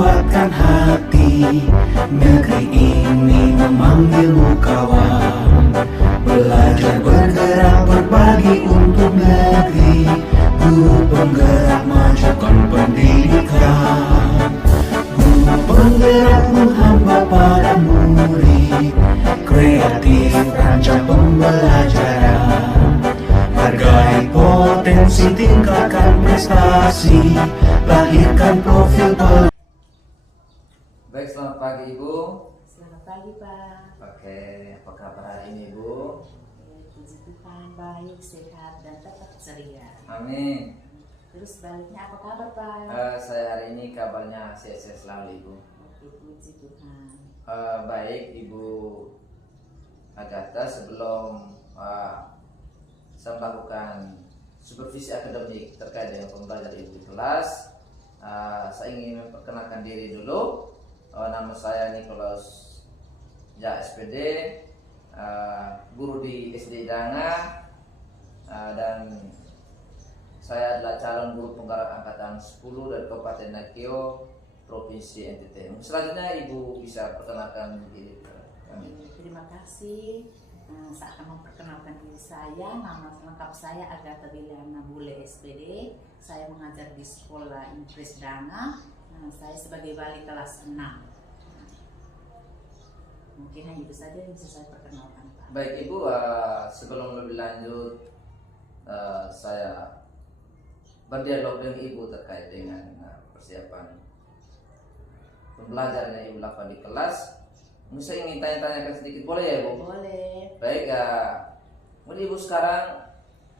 kuatkan hati. Negeri ini memanggilmu kawan. Belajar bergerak berbagi untuk negeri. Guru penggerak majukan pendidikan. Guru penggerak menghamba pada murid. Kreatif rancang pembelajaran. Hargai potensi, tingkatkan prestasi. Lahirkan profil Baik, selamat pagi Ibu. Selamat pagi Pak. Oke, apa kabar hari ini Ibu? Puji Tuhan, baik, sehat, dan tetap ceria. Amin. Terus baliknya apa kabar Pak? Saya hari ini kabarnya sehat-sehat selalu Ibu. Oke, puji Tuhan. Baik Ibu Agatha, sebelum saya melakukan supervisi akademik terkait dengan pembelajaran Ibu di kelas, saya ingin memperkenalkan diri dulu. Nama saya Nikolaus Ja SPD, guru di SD Danga, dan saya adalah calon guru penggerak angkatan 10 dari Kabupaten Nakeo, Provinsi NTT. Selanjutnya Ibu bisa perkenalkan diri kami. Terima kasih. Saya akan memperkenalkan diri saya. Nama lengkap saya Agatha Biliana Bule SPD. Saya mengajar di Sekolah Inggris Danga. Saya sebagai wali kelas 6. Mungkin hanya itu saja yang bisa saya perkenalkan Pak. Baik Ibu, sebelum lebih lanjut saya berdialog dengan Ibu terkait dengan persiapan pembelajaran yang Ibu lakukan di kelas. Saya ingin tanya-tanyakan sedikit, boleh ya Ibu? Boleh. Baik, mungkin Ibu sekarang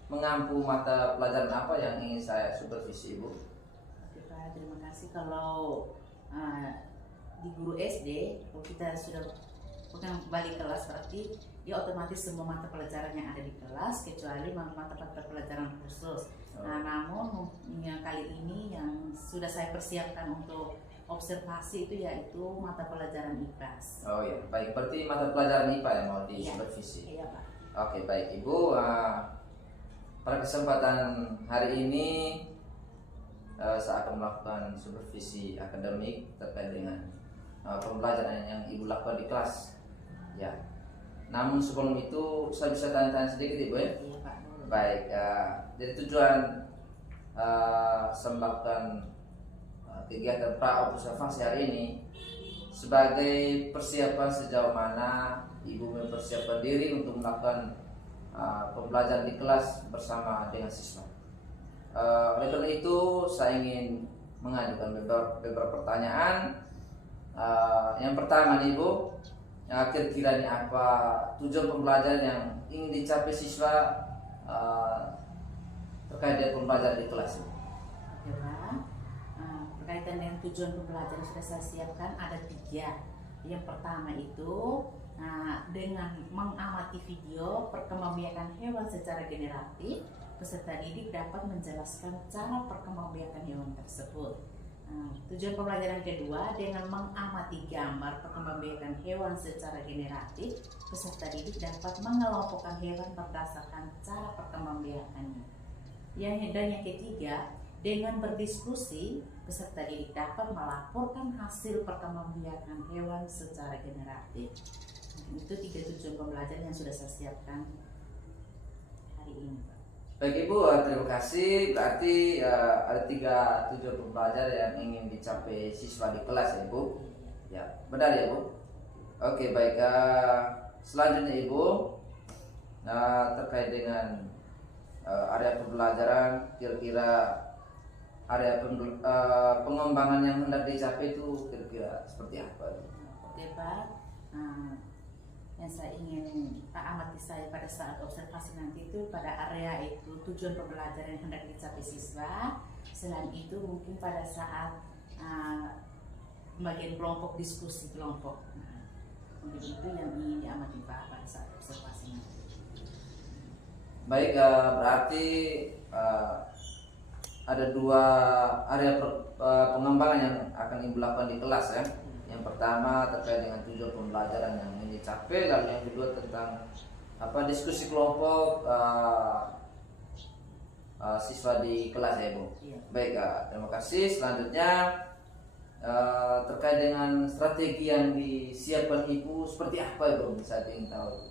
mengampu mata pelajaran apa yang ingin saya supervisi Ibu? Oke Pak, terima kasih. Kalau di guru SD, kalau kita sudah pegang balik kelas, berarti ya otomatis semua mata pelajaran yang ada di kelas kecuali mata pelajaran khusus. Namun yang kali ini yang sudah saya persiapkan untuk observasi itu yaitu mata pelajaran IPAS. Oh iya, baik. Berarti mata pelajaran IPA yang mau disupervisi. Iya Pak. Oke, baik Ibu. Pada kesempatan hari ini saya akan melakukan supervisi akademik terkait dengan pembelajaran yang Ibu lakukan di kelas. Ya. Namun sebelum itu saya bisa tanya-tanya sedikit Ibu ya? Iya Pak. Baik. Jadi tujuan saya melakukan kegiatan pra observasi hari ini sebagai persiapan sejauh mana Ibu mempersiapkan diri untuk melakukan pembelajaran di kelas bersama dengan siswa. Oleh karena itu saya ingin mengajukan beberapa pertanyaan. Yang pertama nih Ibu, kira-kira nih apa tujuan pembelajaran yang ingin dicapai siswa terkait dengan pembelajaran di kelas ini? Oke Pak. Berkaitan dengan tujuan pembelajaran sudah saya siapkan ada 3. Yang pertama itu dengan mengamati video perkembangbiakan hewan secara generatif, peserta didik dapat menjelaskan cara perkembangbiakan hewan tersebut. Tujuan pembelajaran kedua dengan mengamati gambar perkembangbiakan hewan secara generatif, peserta didik dapat mengelompokkan hewan berdasarkan cara perkembangbiakannya. Yang ketiga, dengan berdiskusi, peserta didik dapat melaporkan hasil perkembangbiakan hewan secara generatif. Itu 3 tujuan pembelajaran yang sudah saya siapkan hari ini, Pak. Baik Ibu, terima kasih. Berarti ada 3 tujuan pembelajaran yang ingin dicapai siswa di kelas ya Ibu? Ya, benar ya Bu? Oke, baik. Selanjutnya Ibu, terkait dengan area pembelajaran, kira-kira area pengembangan yang hendak dicapai itu kira-kira seperti apa? Oke Pak, yang saya ingin Pak amati saya pada saat observasi nanti itu pada area itu tujuan pembelajaran yang hendak dicapai siswa. Selain itu mungkin pada saat bagian kelompok, diskusi kelompok. Mungkin itu yang ingin diamati Pak pada saat observasi nanti. Baik, berarti ada 2 area pengembangan yang akan Ibu lakukan di kelas ya. Yang pertama terkait dengan tujuan pembelajaran yang ingin dicapai, lalu yang kedua tentang diskusi kelompok siswa di kelas ya Bu. Iya. Baik, terima kasih. Selanjutnya terkait dengan strategi yang disiapkan Ibu seperti apa Ibu bisa ingin tahu?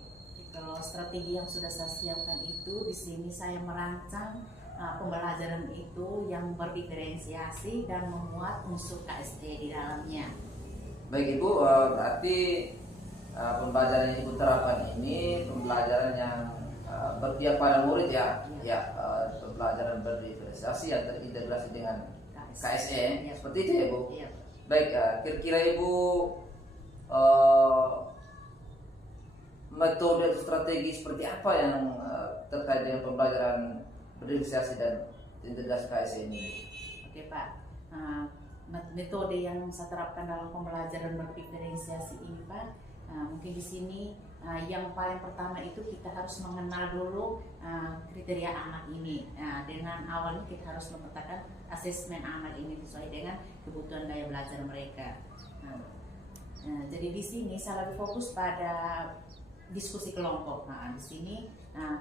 Kalau strategi yang sudah saya siapkan itu, di sini saya merancang pembelajaran itu yang berdiferensiasi dan memuat unsur KSD di dalamnya. Baik Ibu, berarti pembelajaran yang Ibu terapkan ini pembelajaran yang berpihak pada murid ya, pembelajaran berdiferensiasi yang terintegrasi dengan KSE, seperti itu ya Bu. Iya. Baik, kira-kira Ibu metode atau strategi seperti apa yang terkait dengan pembelajaran berdiferensiasi dan integrasi KSE ini? Oke Pak, metode yang saya terapkan dalam pembelajaran berdiferensiasi ini Pak, mungkin di sini yang paling pertama itu kita harus mengenal dulu kriteria anak ini. Dengan awalnya kita harus memetakan asesmen anak ini sesuai dengan kebutuhan daya belajar mereka. Jadi di sini saya lebih fokus pada diskusi kelompok. Di sini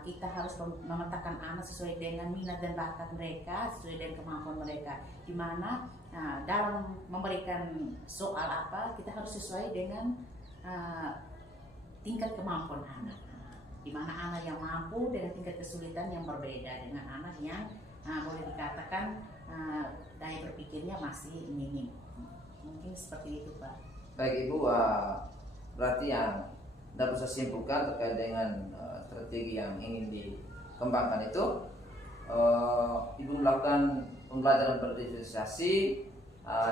kita harus memetakan anak sesuai dengan minat dan bakat mereka, sesuai dengan kemampuan mereka. Di mana dalam memberikan soal apa kita harus sesuai dengan tingkat kemampuan anak. Di mana anak yang mampu dengan tingkat kesulitan yang berbeda dengan anak yang boleh dikatakan daya berpikirnya masih minim. Mungkin seperti itu Pak. Baik Ibu, berarti yang dapat saya simpulkan terkait dengan strategi yang ingin dikembangkan itu, Ibu melakukan pembelajaran berdiferensiasi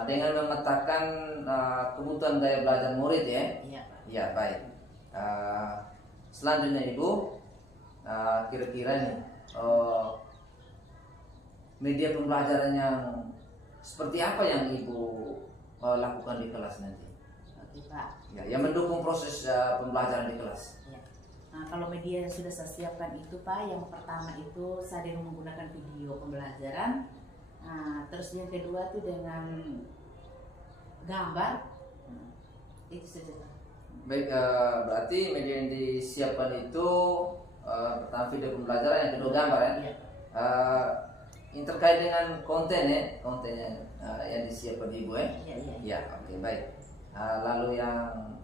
dengan memetakan kebutuhan daya belajar murid ya. Iya Pak. Ya baik. Selanjutnya Ibu, kira-kira nih media pembelajaran yang seperti apa yang Ibu lakukan di kelas nanti? Oke Pak. Ya, yang mendukung proses pembelajaran di kelas. Ya. Kalau media yang sudah saya siapkan itu Pak, yang pertama itu saya menggunakan video pembelajaran. Terus yang kedua itu dengan gambar. Itu saja Pak. Baik, berarti media yang disiapkan itu pertama video pembelajaran, yang kedua gambar ya. Iya. Ini terkait dengan konten ya, kontennya yang disiapkan Ibu ya. Iya. Ya, oke baik. Lalu yang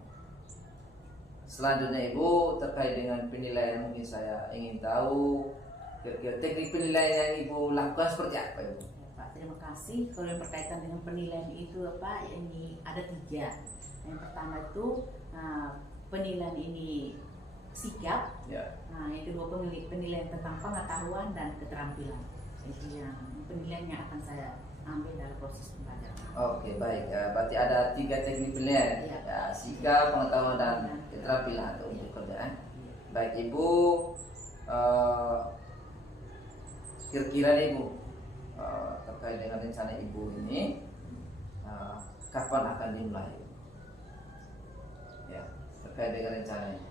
selanjutnya Ibu terkait dengan penilaian, mungkin saya ingin tahu kira-kira teknik penilaian yang Ibu lakukan seperti apa Ibu? Ya, Pak, terima kasih. Kalau yang berkaitan dengan penilaian itu Pak, ini ada 3. Yang pertama itu penilaian ini sikap. Ya. Yang kedua penilaian tentang pengetahuan dan keterampilan. Itu yang penilaian yang akan saya ambil dalam proses pembelajaran. Oke baik, berarti ada 3 teknik penilaian, Iya. ya, sikap, pengetahuan dan keterampilan atau untuk kerjaan. Baik Ibu, kira-kira nih Ibu terkait dengan rencana Ibu ini, kapan akan dimulai? Ya, terkait dengan rencana ini.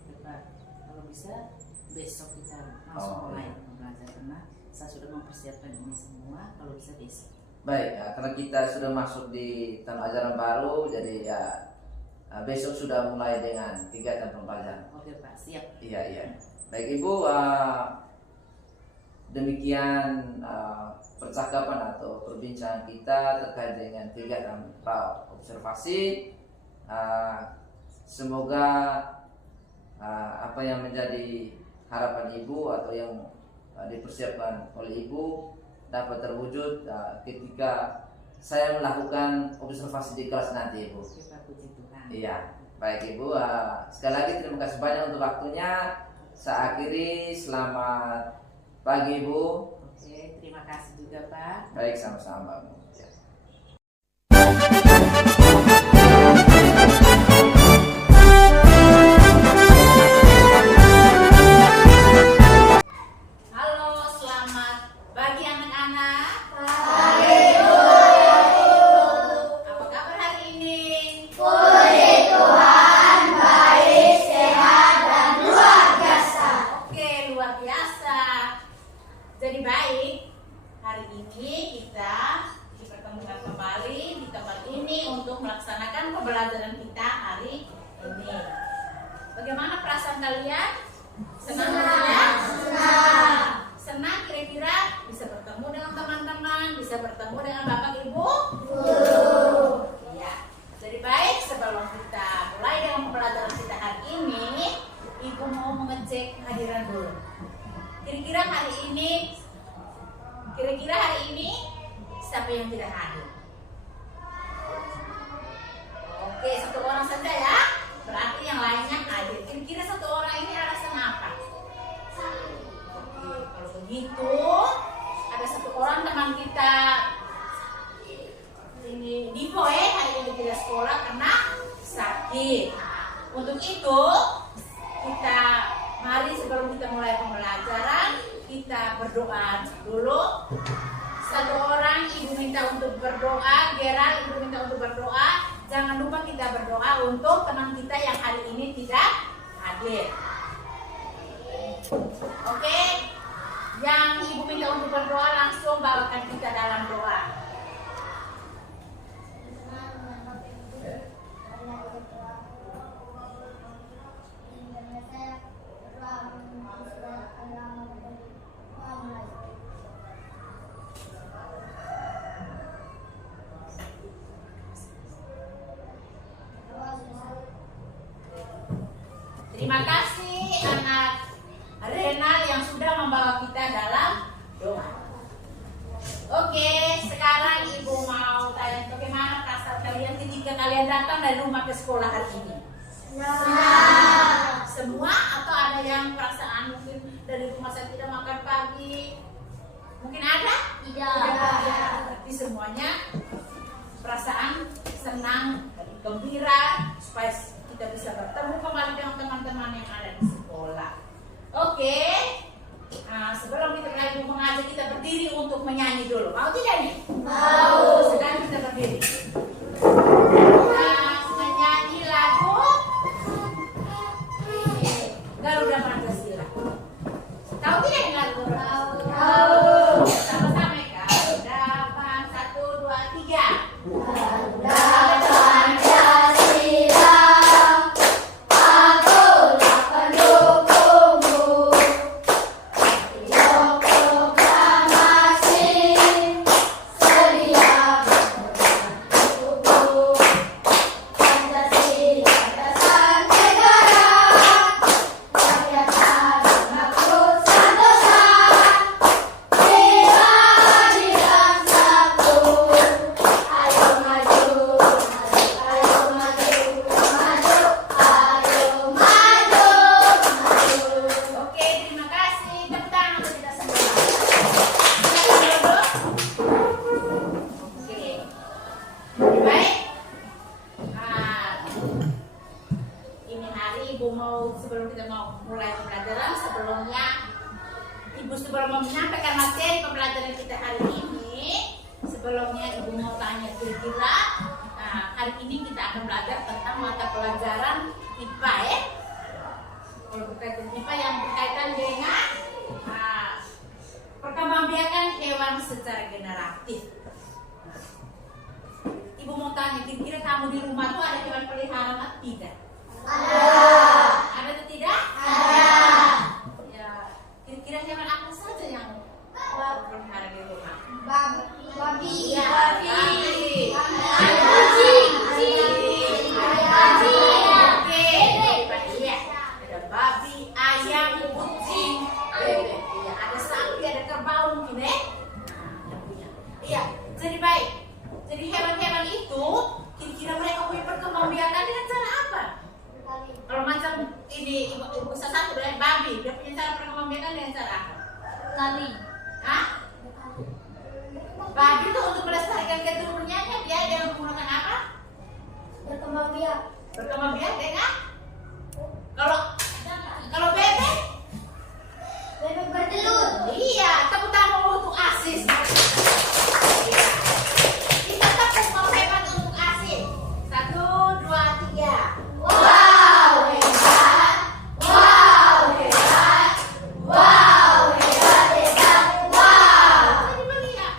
Oke Pak, kalau bisa besok kita langsung mulai belajar karena saya sudah mempersiapkan ini semua. Kalau bisa besok. Baik, karena kita sudah masuk di tahun ajaran baru, jadi ya besok sudah mulai dengan kegiatan pembelajaran. Oke Pak, siap. Iya. Baik Ibu, demikian percakapan atau perbincangan kita terkait dengan kegiatan observasi. Semoga apa yang menjadi harapan Ibu atau yang dipersiapkan oleh Ibu dapat terwujud ketika saya melakukan observasi di kelas nanti Ibu. Oke Pak, puji Tuhan. Iya, baik Ibu. Sekali lagi terima kasih banyak untuk waktunya. Saya akhiri, selamat pagi Ibu. Oke, terima kasih juga Pak. Baik, sama-sama Bu. Ya. Halo, selamat pagi anak-anak. Apa kabar hari ini? Puji Tuhan, baik, sehat, dan luar biasa. Oke, luar biasa. Jadi baik, hari ini kita dipertemukan kembali di tempat ini untuk melaksanakan pembelajaran kita hari ini. Bagaimana perasaan kalian? Senang ya? Senang kira-kira bisa bertemu dengan teman-teman, bisa bertemu dengan Bapak Ibu? sekolah karena sakit. Untuk itu kita mari sebelum kita mulai pembelajaran kita berdoa dulu. Satu orang ibu minta untuk berdoa, Gerald ibu minta untuk berdoa. Jangan lupa kita berdoa untuk teman kita yang hari ini tidak hadir. Oke, yang ibu minta untuk berdoa langsung bawakan kita dalam doa. Terima kasih anak Renal yang sudah membawa kita dalam doa. Oke, sekarang ibu mau tanya bagaimana perasaan kalian ketika kalian datang dari rumah ke sekolah hari ini? Semua atau ada yang perasaan mungkin dari rumah saya tidak makan pagi? Mungkin ada? Tidak. Tapi semuanya perasaan senang, gembira supaya kita bisa bertemu kembali dengan teman-teman yang ada di sekolah. Oke. Nah, sebelum kita mulai mengajar kita berdiri untuk menyanyi dulu. Mau tidak nih? Mau. Sekarang kita berdiri. Kita menyanyi lagu Garuda Pancasila. Tahu tidak ini lagu? Tahu. Sama-sama ya. Garuda Pancasila 1, 2, 3. Garuda sebelum kita mau mulai pembelajaran, sebelum menyampaikan materi pembelajaran kita hari ini, sebelumnya ibu mau tanya kira-kira hari ini kita akan belajar tentang mata pelajaran IPA ya. Kalau berkaitan IPA yang berkaitan dengan perkembangbiakan hewan secara generatif. Ibu mau tanya kira-kira kamu di rumah tuh ada hewan peliharaan atau tidak? Ada atau tidak? Ada. Ya, kira-kira hewan apa saja yang pelihara di rumah? Babi. Ya, babi. Ada babi, ayam, kucing, bebek. Ya, ada sapi, ada kerbau mungkin ya. Yang punya. Iya, jadi baik. Jadi hewan-hewan itu kira-kira mereka punya perkembangbiakan dengan cara apa? Kalau macam ini ibu satu dari babi, dia punya cara perkembangbiakan dengan cara apa? Kali. Hah? Babi itu untuk melestarikan keturunannya dia dengan menggunakan apa? Berkembang biak. Berkembang biak dengan? Kalau bebek? Bebek bertelur. Iya, tepuk tangan untuk asis. Iya. Kita tepuk mau hebat untuk asis. 1, 2, 3. Wow, hebat. Wow, hebat. Wow, hebat, hebat. Wow. Jadi melihat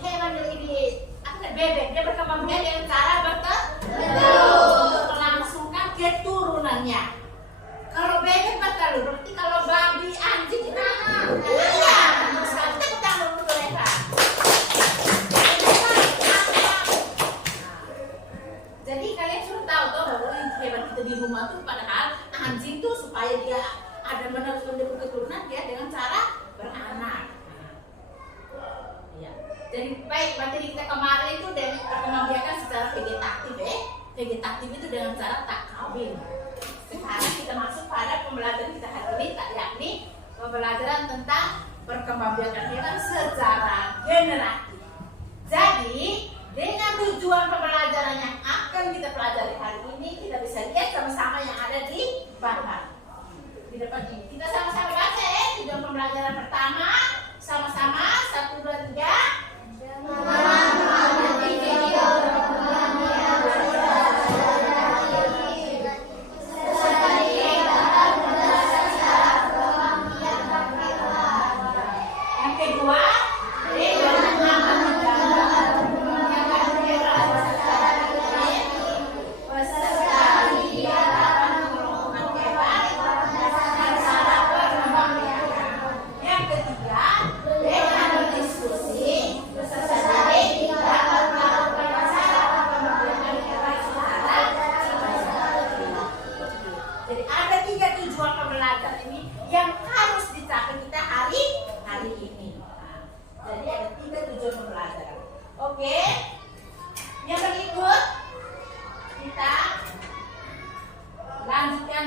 hewan ini, bebek dia berkembang biak dengan cara bertelur, melangsungkan keturunannya. Kalau bebek bertelur, berarti kalau babi, anjing gimana? Iya, sekali tepuk tangan untuk mereka. Jadi kalian sudah tahu tuh bahwa hewan kita di rumah tuh padahal anjing tuh supaya dia ada meneruskan keturunan dia dengan cara beranak. Ya. Jadi baik materi kita kemarin itu dari perkembangbiakan secara vegetatif ya. Vegetatif itu dengan cara tak kawin. Sekarang kita masuk pada pembelajaran kita hari ini, yakni pembelajaran tentang perkembangbiakan hewan secara generatif. Jadi dengan tujuan pembelajaran yang akan kita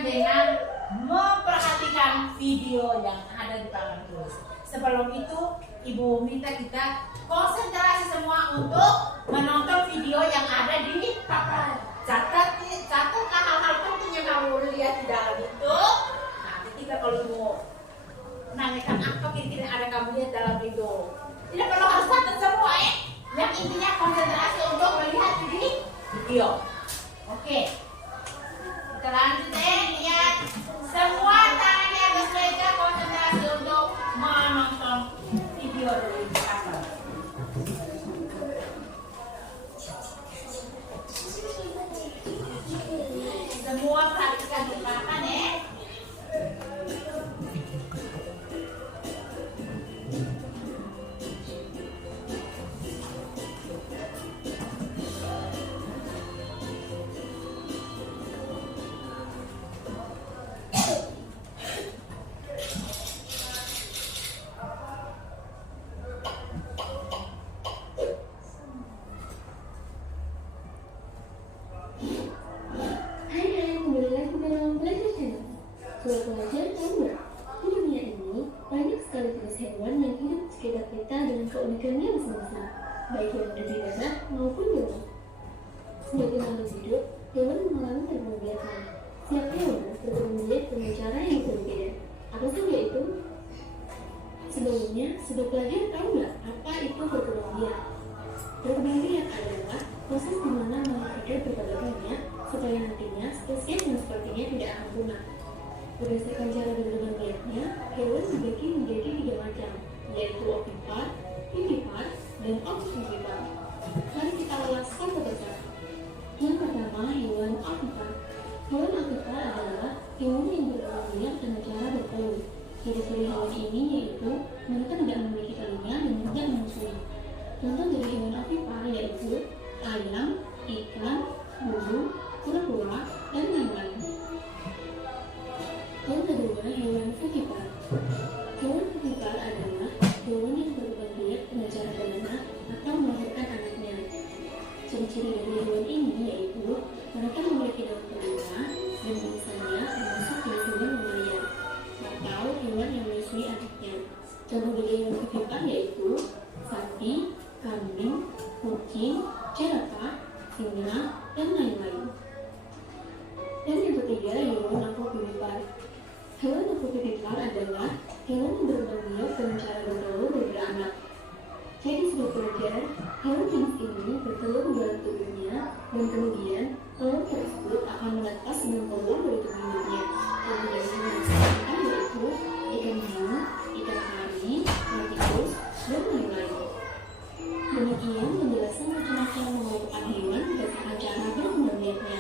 dengan memperhatikan video yang ada di papan tulis. Sebelum itu, Ibu minta kita konsentrasi semua untuk menonton video yang ada di papan. Catatlah hal-hal penting yang kamu lihat di dalam itu. Nah, ketika kalau Ibu menanyakan apa kira-kira ada kamu lihat dalam itu, tidak perlu harus catat semua ya. Yang intinya konsentrasi untuk melihat video. Oke. Kita lanjut deh, lihat semua tangannya harus mereka konsentrasi untuk menonton video dari papan. Semua perhatikan di papan ya. Hai, kembali lagi dalam Belajar Channel. Sobat pelajar, tahu nggak? Di dunia ini, banyak sekali jenis hewan yang hidup di sekitar kita dengan keunikannya masing-masing, baik yang ada di darat maupun di laut. Sebagai makhluk hidup, hewan mengalami berbagai biak. Setiap hewan berkembang biak dengan cara yang berbeda. Apa saja itu? Sebelumnya, sobat pelajar tahu nggak apa itu berkembang biak? Berkembang biak adalah proses di mana makhluk hidup berkembang biak supaya nantinya spesies yang sepertinya tidak akan punah. Berdasarkan cara berkembang biaknya, hewan dibagi menjadi 3 macam, yaitu ovipar, vivipar, dan ovovivipar. Mari kita ulas satu persatu. Yang pertama, hewan ovipar. Hewan ovipar adalah hewan yang berkembang biak dengan cara bertelur. Ciri-ciri hewan ini yaitu mereka tidak memiliki telinga dan tidak menyusui. Contoh dari hewan ovipar yaitu ayam, ikan, burung, kura-kura, dan lain-lain. Yang kedua, hewan vivipar. Hewan vivipar adalah hewan yang berkembang biak dengan cara beranak atau melahirkan anaknya. Ciri-ciri dari hewan ini yaitu mereka memiliki daun telinga dan biasanya termasuk jenis hewan mamalia atau hewan yang menyusui anaknya. Contoh dari hewan vivipar yaitu sapi, kambing, kucing, jerapah, singa, dan lain-lain. Dan yang ketiga, hewan ovovivipar. Hewan ovovivipar adalah hewan yang berkembang biak dengan cara bertelur dan beranak. Jadi sudah belajar, hewan jenis ini bertelur di dalam tubuhnya dan kemudian telur tersebut akan menetas dengan telur dari tubuh induknya. Kemudian menghasilkan yaitu ikan hiu, ikan pari, ratikus, dan lain-lain. Demikian penjelasan macam-macam mengelompokkan hewan berdasarkan cara berkembang biaknya.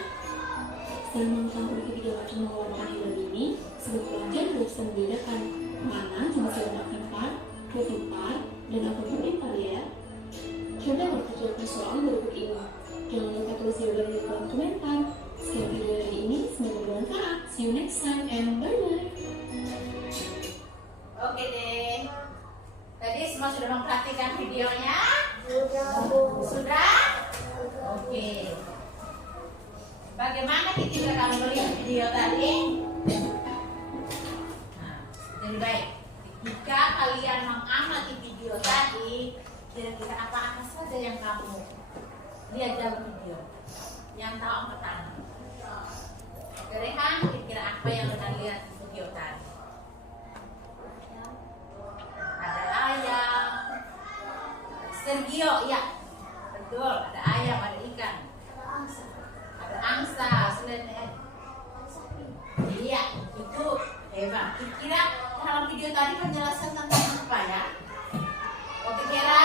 Dan mengetahui ketiga macam mengelompokkan hewan ini, sobat pelajar harus membedakan mana jenis hewan ovipar, vivipar, dan ovovivipar ya. Coba berpikirkan soal berikut ini. Jangan lupa tulis jawabannya di kolom komentar. Sekian video hari ini, semoga bermanfaat. See you next time and bye-bye. Oke deh. Tadi semua sudah memperhatikan videonya? Sudah? Oke. Bagaimana ketika kamu melihat video tadi? Nah, jadi baik. Jika kalian mengamati video tadi, kira-kira apa saja yang kamu lihat dalam video? Yang tahu angkat tangan. Oke, Rehan, kira-kira apa yang kalian lihat di video tadi? Ada ayam. Sergio, ya, betul. Ada ayam, ada ikan. Ada angsa, iya, itu hewan. Kira-kira dalam video tadi menjelaskan tentang apa ya? Oke, kira?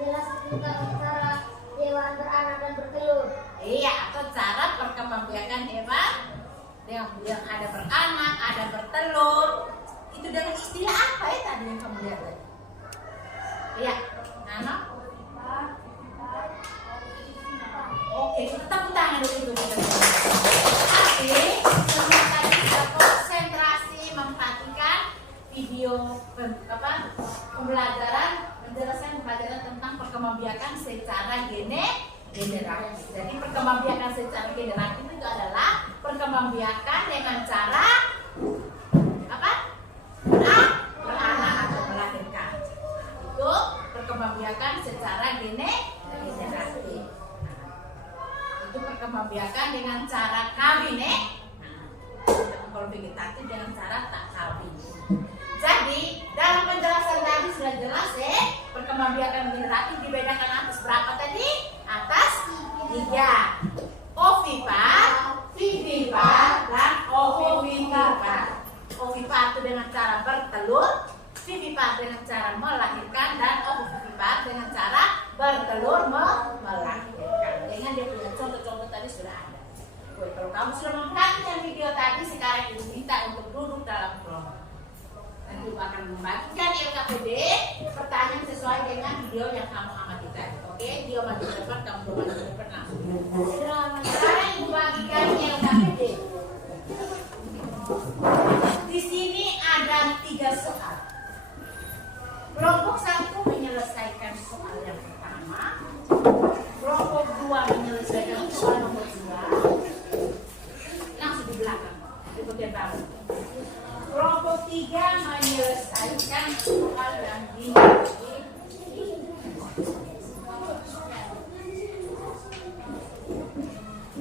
Menjelaskan tentang cara hewan beranak dan bertelur. Iya, atau cara perkembangbiakan hewan yang ada beranak, ada bertelur. Itu dengan istilah apa ya tadi yang kamu lihat tadi? Iya, Nana? Oke, kita tepuk tangan dulu. Oke, semua tadi kita konsentrasi memperhatikan video pembelajaran menjelaskan pembelajaran tentang perkembangbiakan secara generatif. Jadi perkembangbiakan secara generatif itu adalah perkembangan perkembangbiakan dengan cara apa? Beranak atau melahirkan. Itu perkembangbiakan secara generatif. Itu perkembangbiakan dengan cara kawin, kalau vegetatif dengan cara tak kawin. Jadi dalam penjelasan tadi sudah jelas perkembangbiakan generatif dibedakan atas berapa tadi? Atas 3. Ovipar, vivipar, dan ovovivipar. Ovipar itu dengan cara bertelur, vivipar dengan cara melahirkan, dan ovovivipar dengan cara bertelur melahirkan. Dengan dia punya contoh-contoh tadi sudah ada. Kalau kamu sudah memperhatikan video tadi, sekarang ibu minta untuk duduk dalam kelompok. Nanti ibu akan membagikan LKPD pertanyaan sesuai dengan video yang kamu amati tadi. Oke, dia maju ke depan, kamu maju ke depan langsung. Sekarang ibu bagikan LKPD. Di sini ada 3 soal. Kelompok 1 menyelesaikan soal yang pertama. Kelompok 2 menyelesaikan soal nomor 2. Langsung di belakang, di bagian bawah. Kelompok 3 menyelesaikan soal yang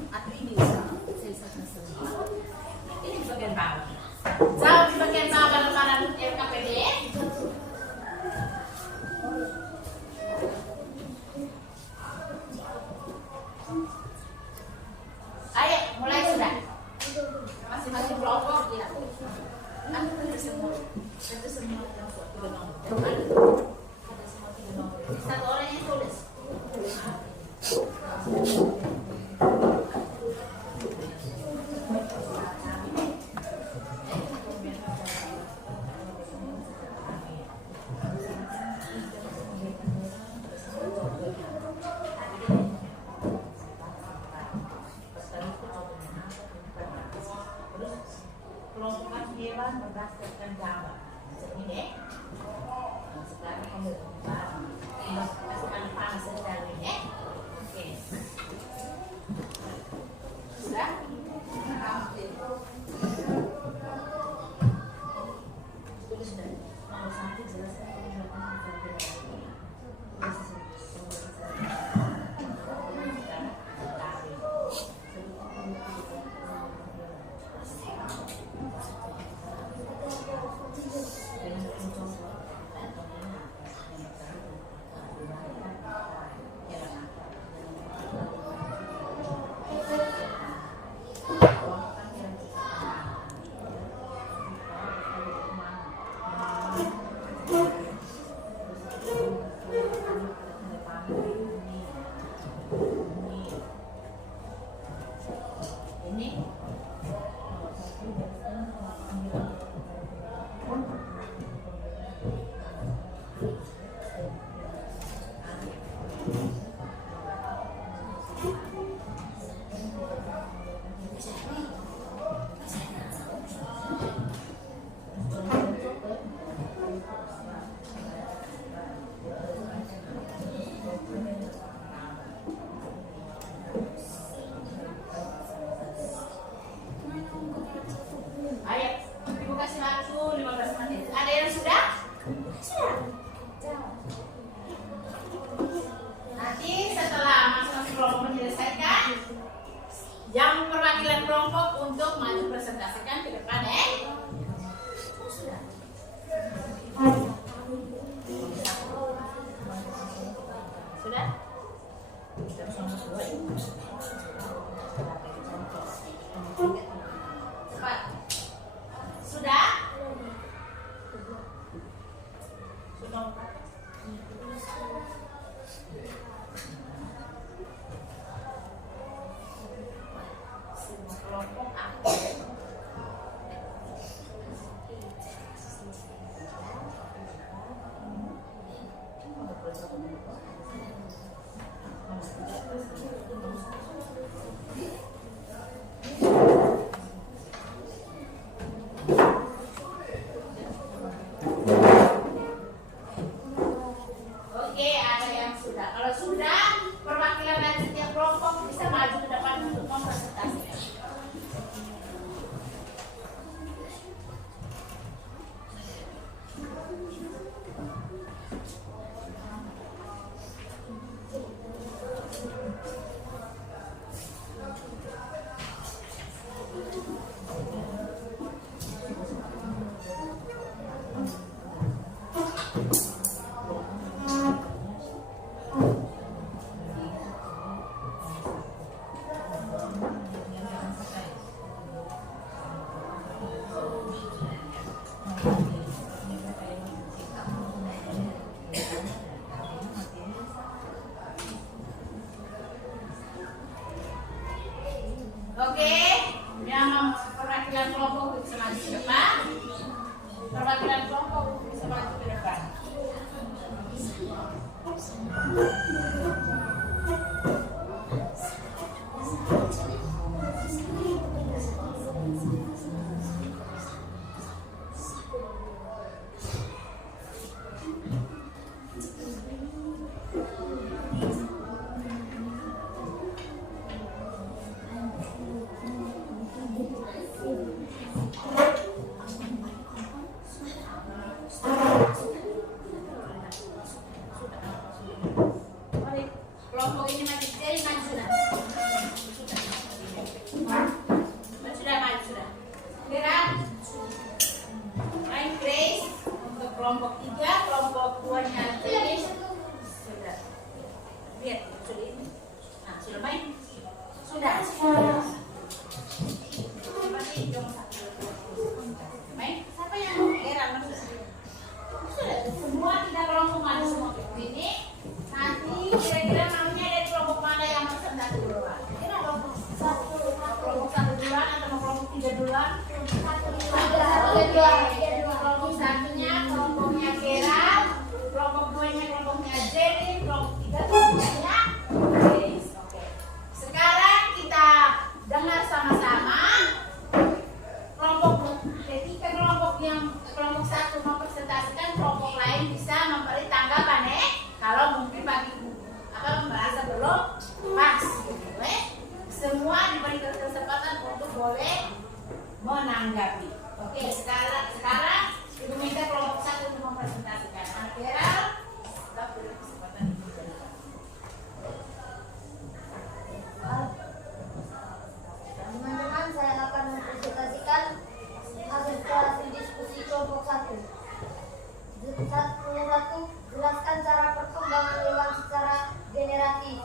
atau ini di bagian bawah. Jauh di bagian bawah lembaran LKPD. Ayo, mulai sudah. Masing-masing kelompok ya. Itu semua kelompok 3 nomor. Ada semua 3 nomor. Satu orang yang tulis. Kelompokan hewan berdasarkan gambar. Ini sekarang kamu masukkan panas sekali Oke. Sudah? Tulis dan nomor 1 jelaskan perwakilan kelompok bisa maju ke depan. Kelompok ini maju, jadi maju sudah. Sudah maju sudah. Gerak. Main Grace untuk kelompok 3, kelompok 2-nya Grace. Sudah. Lihat sudah ini. Nah, sudah main. Sudah. Masih dong satu. Main. Siapa yang gerak sudah? Sudah. Semua 3 kelompok maju semua ke sini. Nanti kira-kira maunya dari kelompok mana yang mau sendat duluan? Kira kelompok 1 duluan atau mau kelompok 3 duluan? Kelompok 1-nya kelompoknya Gerald, kelompok 2-nya kelompoknya Jenny, kelompok 3 kelompoknya Grace. Oke. Sekarang kita dengar sama-sama ketika kelompok 1 mempresentasikan, kelompok lain bisa memberi tanggapan kalau mungkin bagi bahasa belum pas gitu, semua diberi kesempatan untuk boleh menanggapi. Oke, sekarang Ibu minta kelompok 1 untuk mempresentasikan. Anak Gerald, kita beri kesempatan Ibu. Teman-teman, saya akan mempresentasikan hasil diskusi kelompok 1. Satu, jelaskan cara perkembangan hewan secara generatif.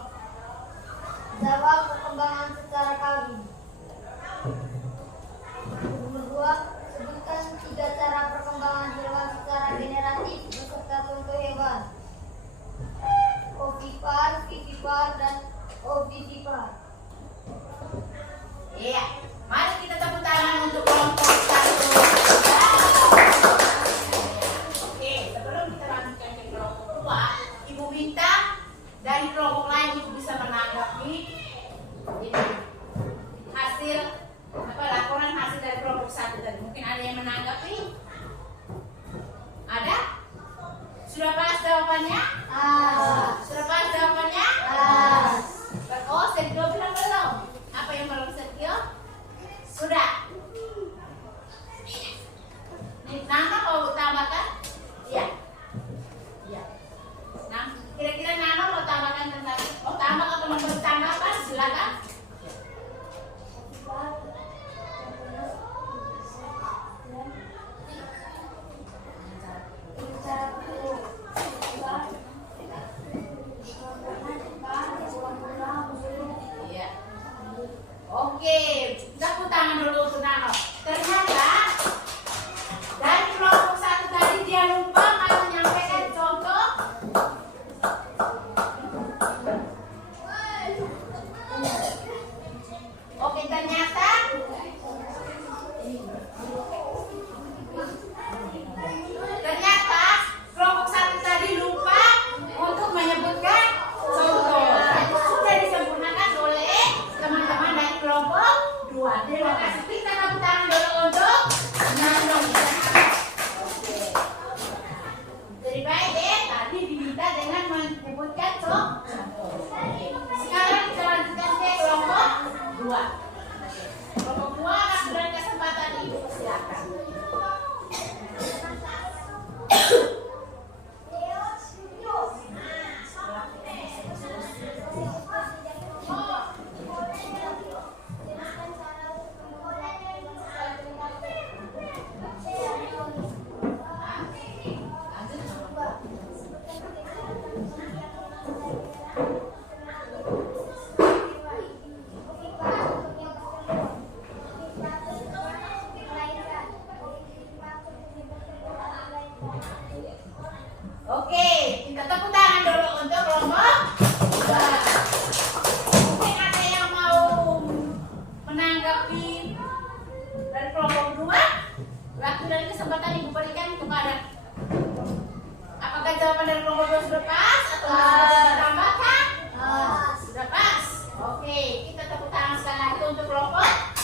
Jawab perkembangan secara kawin. Nomor 2, sebutkan 3 cara perkembangan hewan secara generatif beserta contoh hewan. Ovipar, vivipar, dan ovivipar. Iya, mari kita tepuk tangan untuk kelompok 1. Oke, sebelum kita lanjutkan ke kelompok 2, Ibu minta dari kelompok lain untuk bisa menanggapi ini hasil laporan hasil dari kelompok 1 tadi. Mungkin ada yang menanggapi? Ada? Sudah pas jawabannya? Sudah pas jawabannya? Oh, Sergio bilang belum. Apa yang belum Sergio? Sudah. Nana mau tambahkan? Iya. Iya. Nah, kira-kira Nana mau tambahkan tentang tambah atau mau tambahkan? Silakan. Iya. Oke, tepuk tangan dulu untuk Nano. Ternyata dari kelompok 1 tadi dia lupa menyampaikan contoh. Oke, ternyata kelompok 1 tadi lupa untuk menyebutkan contoh. Itu sudah disempurnakan oleh teman-teman dari kelompok 2. Terima kasih. Kita tepuk tangan dulu untuk Nano. Oke. Jadi baik tadi diminta dengan menyebutkan contoh. Oke. Sekarang kita lanjutkan ke kelompok 2. Kelompok 2 akan beri kesempatan Ibu, silakan.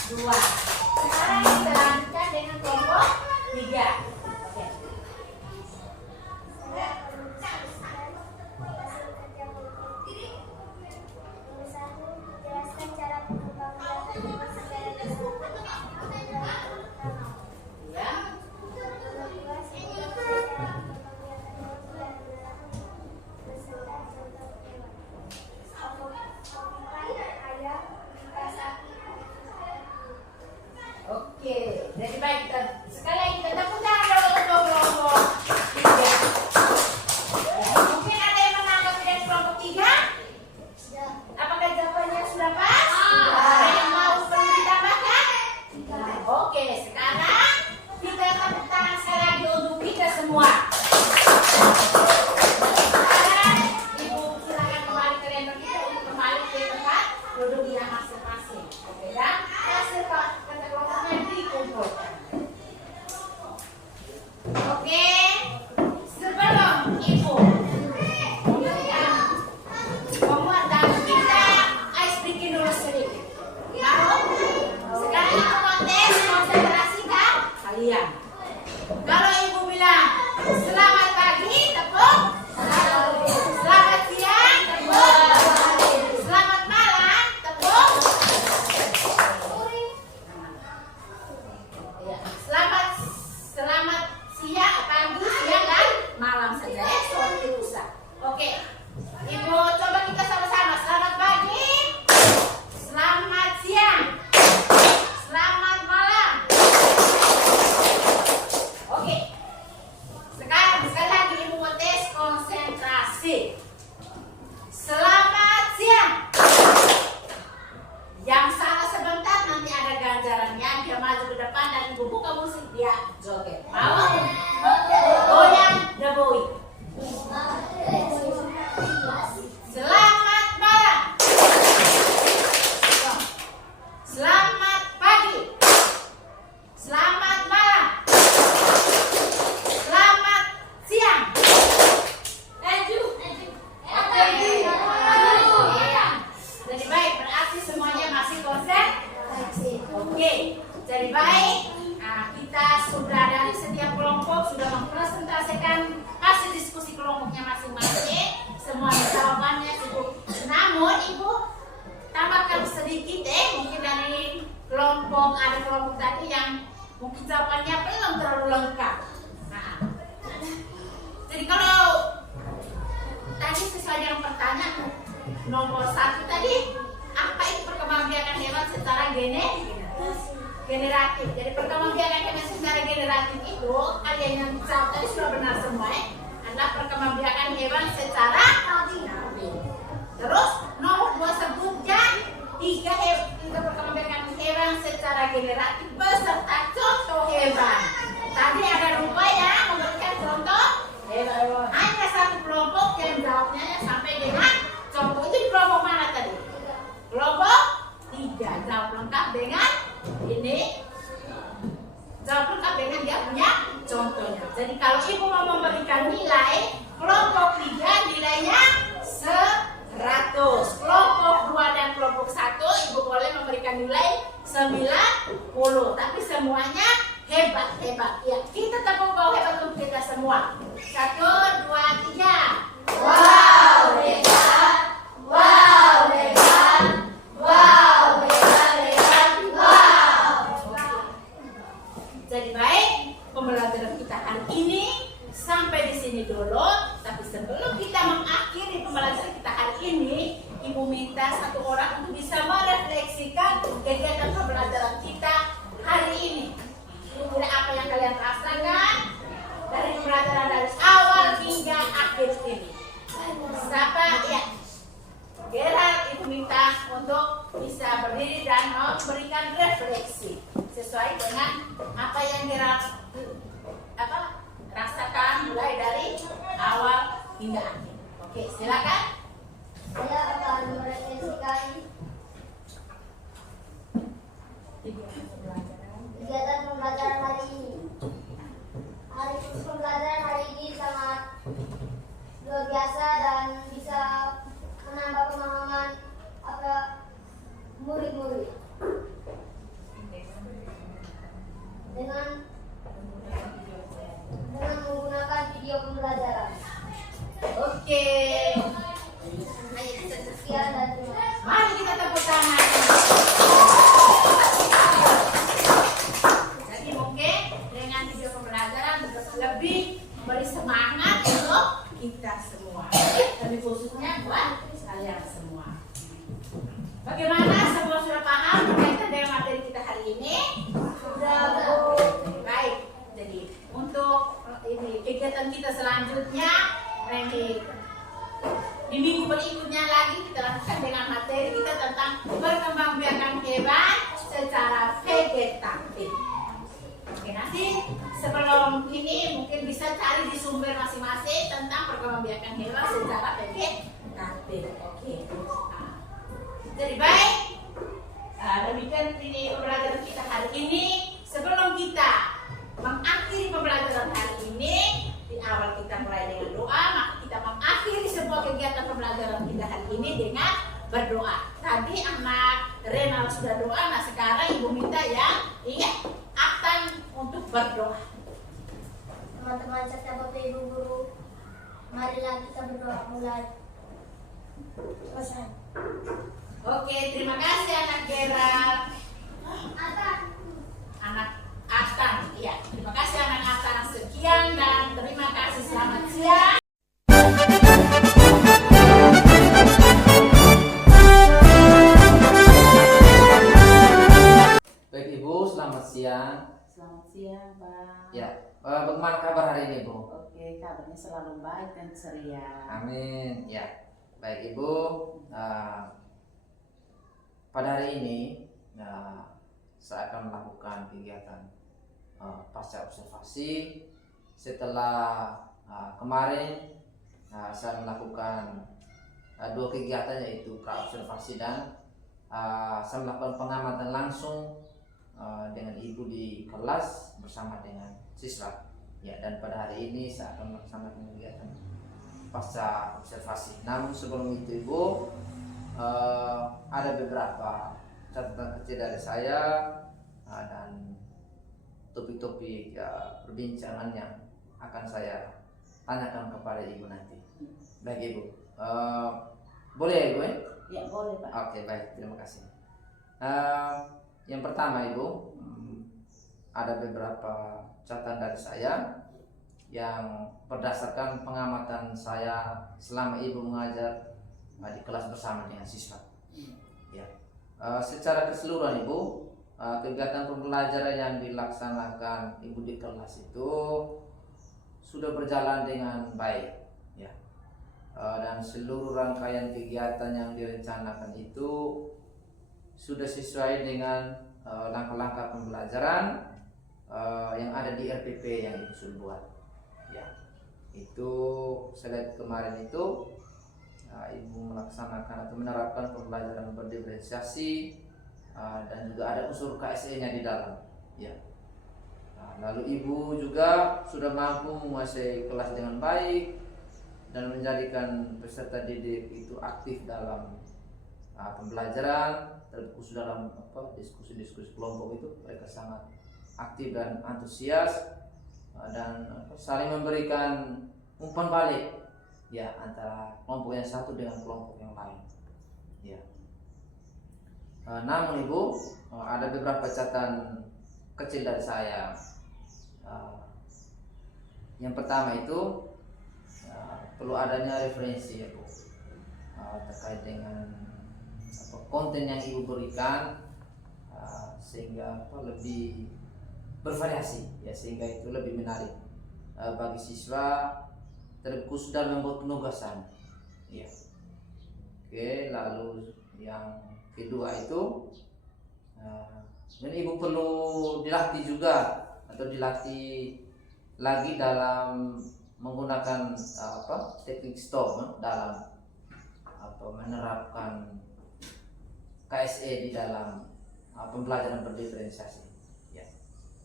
2. Sekarang kita lanjutkan dengan kelompok 3. Oke. Jelaskan cara perkembangan hewan secara Ya. Oke, jadi baik kita sekali lagi kita tepuk tangan dulu untuk kelompok 3. Mungkin ada yang menanggapi dari kelompok 3? Apakah jawabannya sudah pas? Ada yang mau perlu ditambahkan? Oke, sekarang kita tepuk tangan sekali lagi untuk kita semua. Sekarang Ibu silakan kembali ke render kita untuk kembali ke tempat duduknya masing-masing. Oke, dan hasil kata kelompoknya dikumpulkan. Oke, sebelum Ibu memuat dan kita ice breaking dulu sedikit. Lalu sekarang Ibu kontes konsentrasikan kalian. Kalau Ibu bilang selamat pagi, tepuk. Selamat siang, tepuk. Selamat malam, tepuk. Ya, selamat siang, pagi, siang dan malam saja ya, seperti usah. Oke, Ibu coba kita sama-sama. Selamat pagi, selamat siang, selamat malam. Oke, sekarang sekali lagi Ibu mau tes konsentrasi. Selamat siang. Yang salah sebentar nanti ada ganjarannya. Dia maju ke depan dan Ibu buka musik, dia joget. Mau? Goyang the boy. Selamat malam. Selamat pagi. Selamat malam. Selamat siang. Lanjut. Oke. Iya. Jadi baik, berarti semuanya masih konsentrasi. Oke. Jadi baik. Nah, kita sudah dari setiap kelompok sudah mempresentasikan hasil diskusi kelompoknya masing-masing. Semua jawabannya cukup. Namun Ibu tambahkan sedikit mungkin dari ada kelompok tadi yang mungkin jawabannya belum terlalu lengkap. Nah, jadi kalau tadi sesuai dengan pertanyaan nomor 1 tadi, apa itu perkembangbiakan hewan secara generatif? Jadi perkembangbiakan hewan secara generatif itu kalian yang jawab tadi sudah benar semua adalah perkembangbiakan hewan secara generatif. Terus nomor 2 sebutkan 3 perkembangbiakan hewan secara generatif beserta contoh hewan. Tadi ada rupanya memberikan contoh hewan. Hanya satu kelompok yang jawabnya sampai dengan contoh. Itu di kelompok mana tadi? Kelompok 3. Jawab lengkap dengan ini. Jawab lengkap dengan dia punya contohnya. Jadi kalau Ibu mau memberikan nilai, kelompok 3 nilainya 100. Kelompok 2 dan kelompok 1 Ibu boleh memberikan nilai 90. Tapi semuanya hebat. Ya, kita tepuk bawah hebat untuk kita semua. 1, 2, 3. Wow, hebat. Wow, hebat. Wow, hebat. Wow. Jadi baik, pembelajaran kita hari ini sampai di sini dulu. Tapi sebelum kita mengakhiri pembelajaran kita hari ini, Ibu minta satu orang untuk bisa merefleksikan kegiatan pembelajaran kita hari ini. Kira apa yang kalian rasakan dari pembelajaran dari awal hingga akhir ini? Siapa ya? Gerald, Ibu minta untuk bisa berdiri dan memberikan refleksi sesuai dengan apa yang Gerald rasakan mulai dari awal hingga akhir. Oke, silakan. Saya akan merefleksikan kegiatan pembelajaran hari ini. Pembelajaran hari ini sangat luar biasa dan bisa menambah pemahaman murid-murid. sudah paham berkaitan dengan materi kita hari ini? Sudah. Baik. Jadi untuk ini kegiatan kita selanjutnya, ini di minggu berikutnya lagi kita lakukan dengan materi kita tentang perkembangbiakan hewan secara vegetatif. Oke, nanti sebelum ini mungkin bisa cari di sumber masing-masing tentang perkembangbiakan hewan secara vegetatif. Oke. Nah, jadi baik. Demikian ini pembelajaran kita hari ini. Sebelum kita mengakhiri pembelajaran hari ini, di awal kita mulai dengan doa, maka kita mengakhiri sebuah kegiatan pembelajaran kita hari ini dengan berdoa. Tadi anak Renal sudah doa, nah sekarang ibu minta ya ingat Aktan untuk berdoa. Teman-teman serta Bapak Ibu guru, marilah kita berdoa mulai. Selesai. Oke, terima kasih anak Gerald. Atas. Anak Aktan, iya. Terima kasih anak Aktan. Sekian dan terima kasih. Selamat siang. Baik Ibu, selamat siang. Selamat siang, Pak. Ya, bagaimana kabar hari ini Bu? Oke, kabarnya selalu baik dan ceria. Amin. Ya, baik Ibu. Pada hari ini saya akan melakukan kegiatan pasca observasi setelah kemarin saya melakukan dua kegiatan, yaitu pra-observasi dan saya melakukan pengamatan langsung dengan ibu di kelas bersama dengan siswa. Ya, dan pada hari ini saya akan melaksanakan kegiatan pasca observasi. Namun sebelum itu Ibu, ada beberapa catatan kecil dari saya dan topik-topik perbincangan yang akan saya tanyakan kepada Ibu nanti. Baik Ibu, boleh Ibu? Ya, boleh, Pak. Oke, baik, terima kasih. Yang pertama Ibu, ada beberapa catatan dari saya yang berdasarkan pengamatan saya selama Ibu mengajar di kelas bersama dengan siswa. Ya. Secara keseluruhan Ibu, kegiatan pembelajaran yang dilaksanakan Ibu di kelas itu sudah berjalan dengan baik, ya. Dan seluruh rangkaian kegiatan yang direncanakan itu sudah sesuai dengan langkah-langkah pembelajaran yang ada di RPP yang Ibu sudah buat. Ya, itu slide kemarin itu Ibu melaksanakan atau menerapkan pembelajaran berdiferensiasi dan juga ada unsur KSE-nya di dalam. Ya. Lalu Ibu juga sudah mampu menguasai kelas dengan baik dan menjadikan peserta didik itu aktif dalam pembelajaran, terkhusus dalam diskusi-diskusi kelompok itu mereka sangat aktif dan antusias dan saling memberikan umpan balik, ya, antara kelompok yang satu dengan kelompok yang lain. Ya. Namun Ibu, ada beberapa catatan kecil dari saya. Yang pertama itu perlu adanya referensi ya Bu, terkait dengan konten yang Ibu berikan, sehingga lebih bervariasi, ya, sehingga itu lebih menarik bagi siswa, terkhusus dalam membuat penugasan. Ya. Oke, lalu yang kedua itu dan Ibu perlu dilatih juga atau dilatih lagi dalam menggunakan teknik STOM dalam menerapkan KSE di dalam pembelajaran berdiferensiasi. Ya.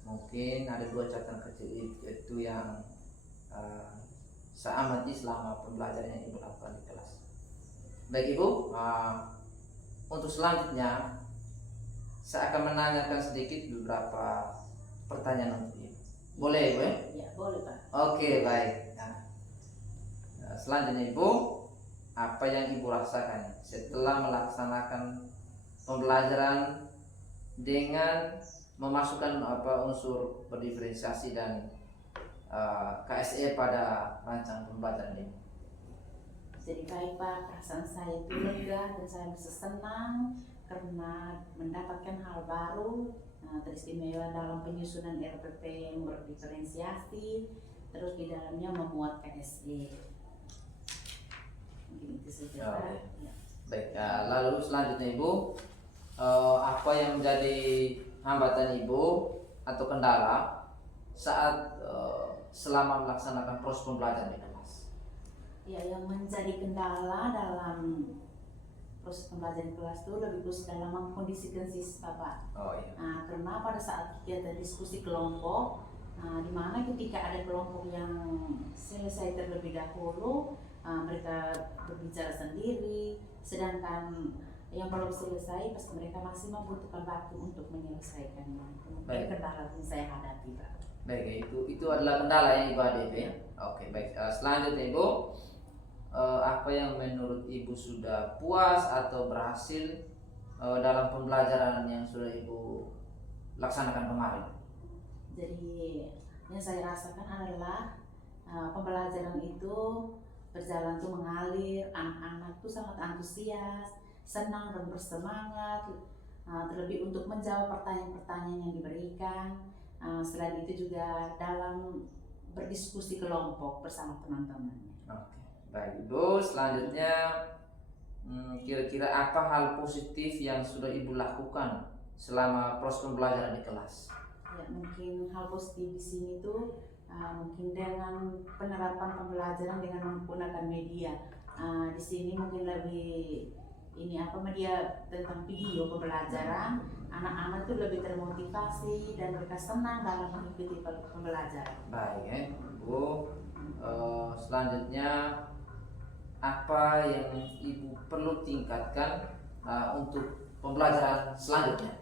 Mungkin ada dua catatan kecil itu yang saya amati selama pembelajaran yang Ibu lakukan di kelas. Baik Ibu, untuk selanjutnya saya akan menanyakan sedikit beberapa pertanyaan untuk Ibu. Boleh Ibu? Ya, boleh Pak. Oke, baik. Selanjutnya Ibu, apa yang Ibu rasakan setelah melaksanakan pembelajaran dengan memasukkan unsur berdiferensiasi dan KSE pada rancangan pembelajaran ini? Jadi baik Pak, perasaan saya itu lega dan saya merasa senang karena mendapatkan hal baru, teristimewa dalam penyusunan RPP yang berdiferensiasi, terus di dalamnya memuat KSE. Mungkin itu saja. Pak. Ya. Baik, lalu selanjutnya Ibu, apa yang menjadi hambatan Ibu atau kendala saat selama melaksanakan proses pembelajaran di kelas? Ya, yang menjadi kendala dalam proses pembelajaran di kelas itu lebih khusus dalam mengkondisikan siswa, Pak. Oh iya. Karena pada saat kegiatan diskusi kelompok, di mana ketika ada kelompok yang selesai terlebih dahulu, mereka berbicara sendiri, sedangkan yang belum selesai pasti mereka masih membutuhkan waktu untuk menyelesaikannya. Mungkin kendala yang saya hadapi, Pak. Baik, itu adalah kendala yang Ibu hadapi ya. Oke, baik. Selanjutnya Ibu, apa yang menurut Ibu sudah puas atau berhasil dalam pembelajaran yang sudah Ibu laksanakan kemarin? Jadi yang saya rasakan adalah pembelajaran itu berjalan tuh mengalir, anak-anak tuh sangat antusias, senang dan bersemangat, terlebih untuk menjawab pertanyaan-pertanyaan yang diberikan. Selain itu juga dalam berdiskusi kelompok bersama teman-temannya. Oke, baik Ibu. Selanjutnya, kira-kira apa hal positif yang sudah Ibu lakukan selama proses pembelajaran di kelas? Ya, mungkin hal positif di sini tuh mungkin dengan penerapan pembelajaran dengan menggunakan media. Di sini mungkin lebih media tentang video pembelajaran, anak-anak tuh lebih termotivasi dan mereka senang dalam mengikuti pembelajaran. Baik Ibu. Selanjutnya, apa yang Ibu perlu tingkatkan untuk pembelajaran selanjutnya?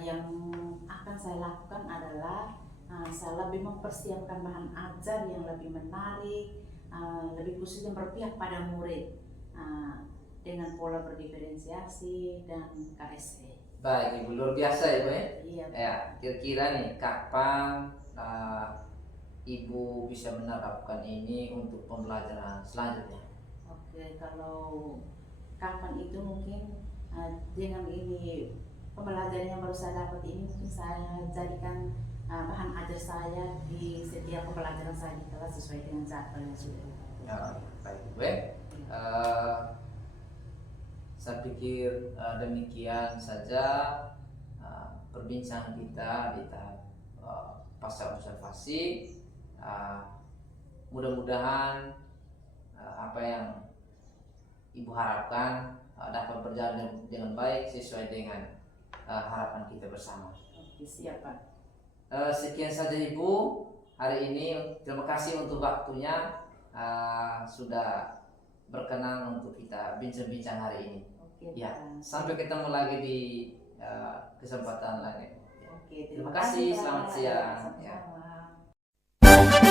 Yang akan saya lakukan adalah saya lebih mempersiapkan bahan ajar yang lebih menarik, lebih khusus yang berpihak pada murid, dengan pola berdiferensiasi dan KSE. Baik Ibu, luar biasa Ibu ya. Iya. Ya, kira-kira nih kapan Ibu bisa menerapkan ini untuk pembelajaran selanjutnya? Oke, kalau kapan itu mungkin dengan ini pembelajaran yang baru saya dapat ini mungkin saya jadikan bahan ajar saya di setiap pembelajaran saya di kelas sesuai dengan jadwal yang sudah ditetapkan. Ya, baik Ibu ya. Saya pikir demikian saja perbincangan kita di tahap pasca observasi. Mudah-mudahan apa yang Ibu harapkan dapat berjalan dengan baik sesuai dengan harapan kita bersama. Oke, siap Pak. Sekian saja Ibu hari ini. Terima kasih untuk waktunya, sudah berkenan untuk kita bincang-bincang hari ini. Oke, Ya, Pak. sampai ketemu lagi di kesempatan lain. Oke, Terima kasih, Pak. selamat siang. Ya. Sama-sama.